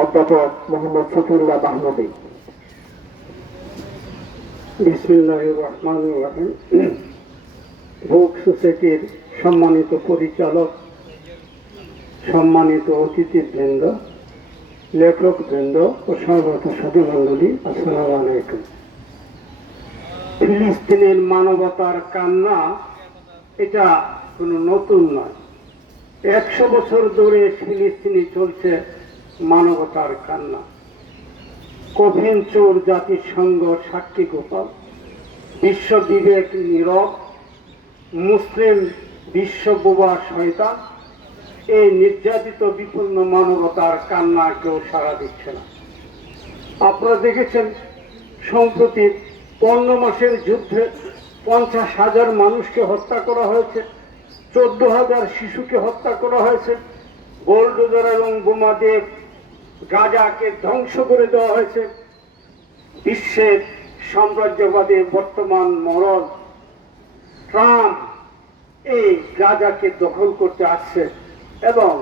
অধ্যাপক মোহাম্মদ মাহমুদি রহমান রাহিম। ভোগ সোসাইটির সম্মানিত পরিচালক, সম্মানিত অতিথিবৃন্দ লেখক বৃন্দ ও সর্বত সাধুমণ্ডলী আসসালাম আলাইকুম। ফিলিস্তিনের মানবতার কান্না, এটা কোনো নতুন নয়। একশো বছর ধরে ফিলিস্তিনি চলছে মানবতার কান্না। কফিন চোর জাতিসংঘ সাক্ষী গোপাল। বিশ্ব বিবেক নীরব। মুসলিম বিশ্ব বোবা শয়তান। এই নির্যাতিত বিপন্ন মানবতার কান্না কেউ সাড়া দিচ্ছে না। আপনারা দেখেছেন, সম্প্রতি পনেরো মাসের যুদ্ধে পঞ্চাশ হাজার মানুষকে হত্যা করা হয়েছে, চোদ্দ হাজার শিশুকে হত্যা করা হয়েছে। গোল্ডোজার এবং বোমা দিয়ে গাজাকে ধ্বংস করে দেওয়া হয়েছে। বিশ্বের সাম্রাজ্যবাদের বর্তমান মরদ ট্রাম্প এই গাজাকে দখল করতে আসছে এবং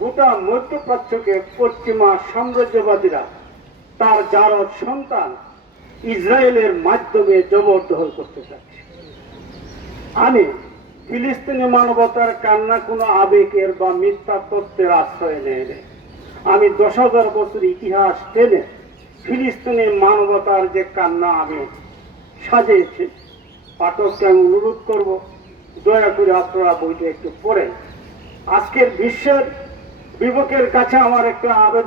গোটা মধ্যপ্রাচ্যকে পশ্চিমা সাম্রাজ্যবাদীরা তার জারদ সন্তান ইসরায়েলের মাধ্যমে জবরদখল করতে চাচ্ছে। আমি ফিলিস্তিনি মানবতার কান্না কোনো আবেগের বা মিথ্যা তত্ত্বের আশ্রয় রে। আমি দশ হাজার বছর ইতিহাস টেনে ফিলিস্তিনের মানবতার যে কান্না আমি সাজিয়েছি, পাঠককে আমি অনুরোধ করব, দয়া করে আপনারা বইটা একটু পড়েন। আজকের বিশ্বের বিবেকের কাছে আমার একটা আবেদন